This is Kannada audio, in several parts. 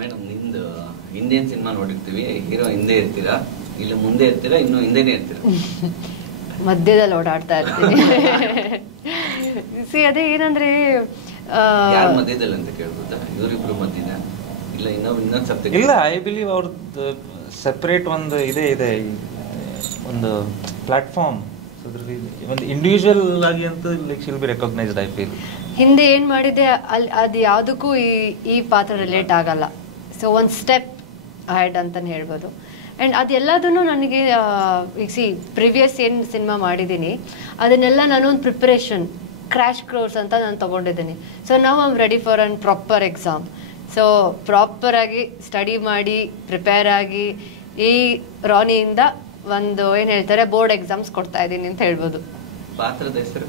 ಮೇಡಮ್ ನಿಮ್ದು ಇಂಡಿಯನ್ ಸಿನಿಮಾ ನೋಡಿರ್ತೀವಿ, ಹೀರೋ ಹಿಂದೆ ಇರ್ತೀರಾ, ಇಲ್ಲ ಮುಂದೆ ಇರ್ತೀರಾ, ಇನ್ನು ಹಿಂದೆನೇ ಇರ್ತೀರಾ? ಮಧ್ಯದಲ್ಲಿ ಓಡಾಡ್ತಾ ಇರ್ತೀನಿ. ಸಿ ಅದೇ ಏನಂದ್ರೆ ಯಾರ ಮಧ್ಯದಲ್ಲಿ ಅಂತ ಕೇಳ್ಬೋದಾ? ಇವರಿಬ್ರು ಮಧ್ಯದ ಇಲ್ಲ ಇನ್ನೊಂದು ಸಬ್ಜೆಕ್ಟ್? ಇಲ್ಲ, ಐ ಬಿಲೀವ್ ಅವ್ರದ್ದು ಸೆಪರೇಟ್ ಒಂದು ಇದೆ ಒಂದು ಪ್ಲಾಟ್ಫಾರ್ಮ್. ಒಂದು ಇಂಡಿವಿಜುವಲ್ ಆಗಿ ಅಂತ like she'll be recognised. I feel ಹಿಂದೆ ಏನ್ ಮಾಡಿದೆ ಅದು ಯಾವುದಕ್ಕೂ ಈ ಪಾತ್ರ ರಿಲೇಟ್ ಆಗಲ್ಲ. ಸೊ ಒಂದು ಸ್ಟೆಪ್ ಹ್ಯಾಡ್ ಅಂತಾನೆ ಹೇಳ್ಬೋದು. ಆ್ಯಂಡ್ ಅದೆಲ್ಲದನ್ನು ನನಗೆ ಈಗ ಪ್ರಿವಿಯಸ್ ಏನು ಸಿನಿಮಾ ಮಾಡಿದ್ದೀನಿ ಅದನ್ನೆಲ್ಲ ನಾನು ಒಂದು ಪ್ರಿಪ್ರೇಷನ್ ಕ್ರ್ಯಾಶ್ ಕೋರ್ಸ್ ಅಂತ ನಾನು ತೊಗೊಂಡಿದ್ದೀನಿ. ಸೊ ನಾವು I'm ready for an proper exam. So ಪ್ರಾಪರಾಗಿ ಸ್ಟಡಿ ಮಾಡಿ ಪ್ರಿಪೇರ್ ಆಗಿ ಈ ರಾನಿಯಿಂದ ಒಂದು ಏನು ಹೇಳ್ತಾರೆ ಬೋರ್ಡ್ ಎಕ್ಸಾಮ್ಸ್ ಕೊಡ್ತಾ ಇದ್ದೀನಿ ಅಂತ ಹೇಳ್ಬೋದು. ಪಾತ್ರದ ಹೆಸರು?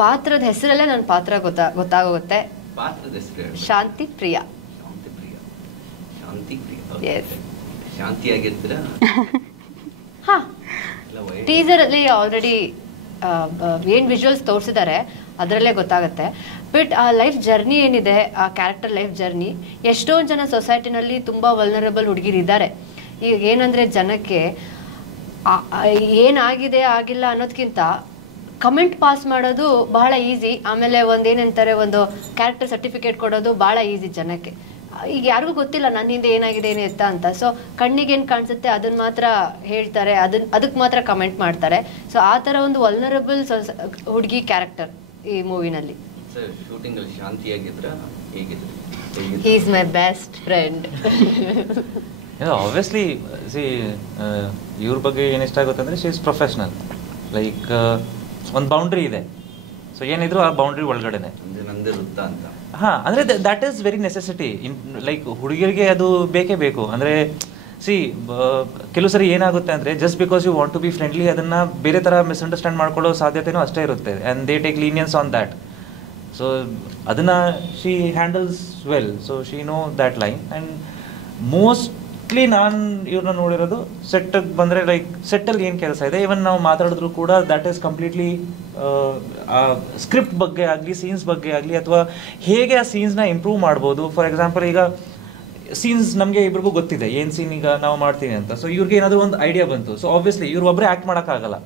ಪಾತ್ರದ ಹೆಸರಲ್ಲೇ ನನ್ನ ಪಾತ್ರ ಗೊತ್ತಾಗುತ್ತೆ. ಪಾತ್ರದ ಹೆಸರು ಶಾಂತಿ ಪ್ರಿಯಾ. ಶಾಂತಿಯಾಗಿರ್ತೀರಾ? ಹಾ, ಟೀಸರ್ ಅಲ್ಲಿ ಆಲ್ರೆಡಿ ಏನ್ ವಿಜುವಲ್ಸ್ ತೋರಿಸಿದ್ದಾರೆ ಅದರಲ್ಲೇ ಗೊತ್ತಾಗುತ್ತೆ. ಬಟ್ ಆ ಲೈಫ್ ಜರ್ನಿ ಏನಿದೆ, ಆ ಕ್ಯಾರೆಕ್ಟರ್ ಲೈಫ್ ಜರ್ನಿ, ಎಷ್ಟೊಂದು ಜನ ಸೊಸೈಟಿನಲ್ಲಿ ತುಂಬಾ ವಲ್ನರಬಲ್ ಹುಡುಗಿರಿದ್ದಾರೆ. ಈಗ ಏನಂದ್ರೆ ಜನಕ್ಕೆ ಏನಾಗಿದೆ ಆಗಿಲ್ಲ ಅನ್ನೋದಕ್ಕಿಂತ ಕಮೆಂಟ್ ಪಾಸ್ ಮಾಡೋದು ಬಹಳ ಈಸಿ. ಆಮೇಲೆ ಒಂದೇನಂತಾರೆ ಒಂದು ಕ್ಯಾರೆಕ್ಟರ್ ಸರ್ಟಿಫಿಕೇಟ್ ಕೊಡೋದು ಬಹಳ ಈಸಿ ಜನಕ್ಕೆ. ಈಗ ಯಾರಿಗೂ ಗೊತ್ತಿಲ್ಲ ನನ್ನಿಂದ ಏನಾಗಿದೆ ಏನಿತ್ತ ಅಂತ. ಸೊ ಕಣ್ಣಿಗೆ ಏನು ಕಾಣಿಸುತ್ತೆ ಅದನ್ನ ಮಾತ್ರ ಹೇಳ್ತಾರೆ, ಅದಕ್ಕೆ ಮಾತ್ರ ಕಮೆಂಟ್ ಮಾಡ್ತಾರೆ. ಸೊ ಆ ಥರ ಒಂದು ವಲ್ನರಬಲ್ ಹುಡುಗಿ ಕ್ಯಾರೆಕ್ಟರ್ ಈ ಮೂವಿನಲ್ಲಿ. ಶೂಟಿಂಗ್ ಅಲ್ಲಿ ಶಾಂತಿಯಾಗಿದ್ರ ಹೇಗಿದ್ರು? He is my best friend. Obviously ಇವ್ರ ಬಗ್ಗೆ ಏನು ಇಷ್ಟ ಆಗುತ್ತೆ ಅಂದರೆ ಶಿ ಇಸ್ ಪ್ರೊಫೆಷ್ನಲ್. ಲೈಕ್ ಒಂದು ಬೌಂಡ್ರಿ ಇದೆ. ಸೊ ಏನಿದ್ರು ಆ ಬೌಂಡ್ರಿ ಒಳಗಡೆನೆ ನಂದೇ ವೃತ್ತ ಅಂತ. ಹಾಂ, ಅಂದರೆ that is very necessity. Like ಹುಡುಗಿಯರಿಗೆ ಅದು ಬೇಕೇ ಬೇಕು. ಅಂದರೆ ಕೆಲವು ಸರಿ ಏನಾಗುತ್ತೆ ಅಂದರೆ just because you want to be friendly ಅದನ್ನು ಬೇರೆ ಥರ ಮಿಸ್ಅಂಡರ್ಸ್ಟ್ಯಾಂಡ್ ಮಾಡ್ಕೊಳ್ಳೋ ಸಾಧ್ಯತೆನೂ ಅಷ್ಟೇ ಇರುತ್ತೆ. And they take lenience on that. So ಅದನ್ನು she handles well. So she know that line. And mostly ನಾನು ಇವ್ರನ್ನ ನೋಡಿರೋದು ಸೆಟ್ಟಿಗೆ ಬಂದರೆ ಲೈಕ್ ಸೆಟ್ಟಲ್ಲಿ ಏನು ಕೆಲಸ ಇದೆ, ಇವನ್ ನಾವು ಮಾತಾಡಿದ್ರು ಕೂಡ ದ್ಯಾಟ್ ಈಸ್ ಕಂಪ್ಲೀಟ್ಲಿ ಸ್ಕ್ರಿಪ್ಟ್ ಬಗ್ಗೆ ಆಗಲಿ ಸೀನ್ಸ್ ಬಗ್ಗೆ ಆಗಲಿ ಅಥವಾ ಹೇಗೆ ಆ ಸೀನ್ಸ್ನ ಇಂಪ್ರೂವ್ ಮಾಡ್ಬೋದು. ಫಾರ್ ಎಕ್ಸಾಂಪಲ್ ಈಗ ಸೀನ್ಸ್ ನಮಗೆ ಇಬ್ರಿಗೂ ಗೊತ್ತಿದೆ ಏನು ಸೀನ್ ಈಗ ನಾವು ಮಾಡ್ತೀವಿ ಅಂತ. ಸೊ ಇವ್ರಿಗೆ ಏನಾದರೂ ಒಂದು ಐಡಿಯಾ ಬಂತು. ಸೊ ಆಬ್ವಿಯಸ್ಲಿ ಇವ್ರು ಒಬ್ಬರೇ ಆ್ಯಕ್ಟ್ ಮಾಡೋಕ್ಕಾಗಲ್ಲ.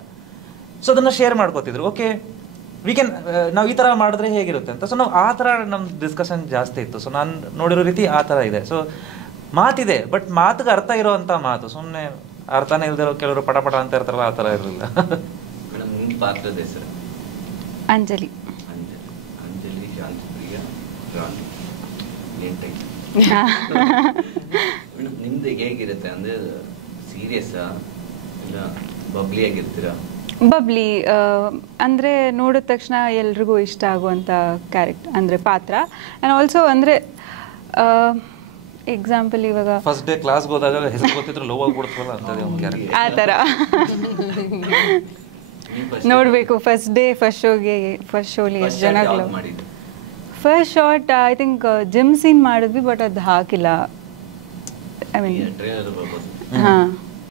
ಸೊ ಅದನ್ನು ಶೇರ್ ಮಾಡ್ಕೋತಿದ್ರು. ಓಕೆ ವಿ ಕ್ಯಾನ್ ನಾವು ಈ ಥರ ಮಾಡಿದ್ರೆ ಹೇಗಿರುತ್ತೆ ಅಂತ. ಸೊ ನಾವು ಆ ಥರ ನಮ್ಮ ಡಿಸ್ಕಷನ್ ಜಾಸ್ತಿ ಇತ್ತು. ಸೊ ನಾನು ನೋಡಿರೋ ರೀತಿ ಆ ಥರ ಇದೆ. ಸೊ ಮಾತಿದೆ, ಬಟ್ ಮಾತಿಗೆ ಅರ್ಥ ಇರೋವಂಥ ಮಾತು, ಸುಮ್ಮನೆ ಅರ್ಥನೇ ಇಲ್ದಿರೋ ಕೆಲವರು ಪಟ ಅಂತ ಇರ್ತಾರಲ್ಲ ಆ ಥರ ಇರಲಿಲ್ಲ. ಮೇಡಮ್ ನಿಮ್ಮ ಪಾತ್ರದ ಹೆಸರು? ಅಂಜಲಿ. ಅಂಜಲಿ, ಶಾಂತಿ ಪ್ರಿಯಾ, ರಾಣಿ. ಮೇಡಮ್ ನಿಮ್ದು ಹೇಗಿರುತ್ತೆ ಅಂದರೆ ಸೀರಿಯಸ್ಸಾ ಇಲ್ಲ ಬಬ್ಲಿ ಆಗಿರ್ತೀರಾ? ಬಬ್ಲಿ ಅಂದರೆ ನೋಡಿದ ತಕ್ಷಣ ಎಲ್ರಿಗೂ ಇಷ್ಟ ಆಗುವಂಥ ಕ್ಯಾರೆಕ್ಟರ್ ಅಂದರೆ ಪಾತ್ರ. ಆ್ಯಂಡ್ ಆಲ್ಸೋ ಅಂದರೆ ಎಕ್ಸಾಂಪಲ್ ಇವಾಗ ಫಸ್ಟ್ ಡೇ ಕ್ಲಾಸ್ಗೆ ಹೋದಾಗ ಹೆಸರು ಗೊತ್ತಿದ್ರು ಲೋ ಆಗ್ಬಿಡ್ತಲ್ಲ ಅಂತದೇ ಒಂದು ಕ್ಯಾರೆಕ್ಟರ್. ಆ ಥರ ನೋಡಬೇಕು. ಫಸ್ಟ್ ಡೇ ಫಸ್ಟ್ ಶೋಲಿ ಎಷ್ಟು ಜನಗಳು. First shot I think gym scene ಮಾಡಿದ್ವಿ, ಬಟ್ ಅದು ಹಾಕಿಲ್ಲ. ಐ ಮೀನ್ ಹಾಂ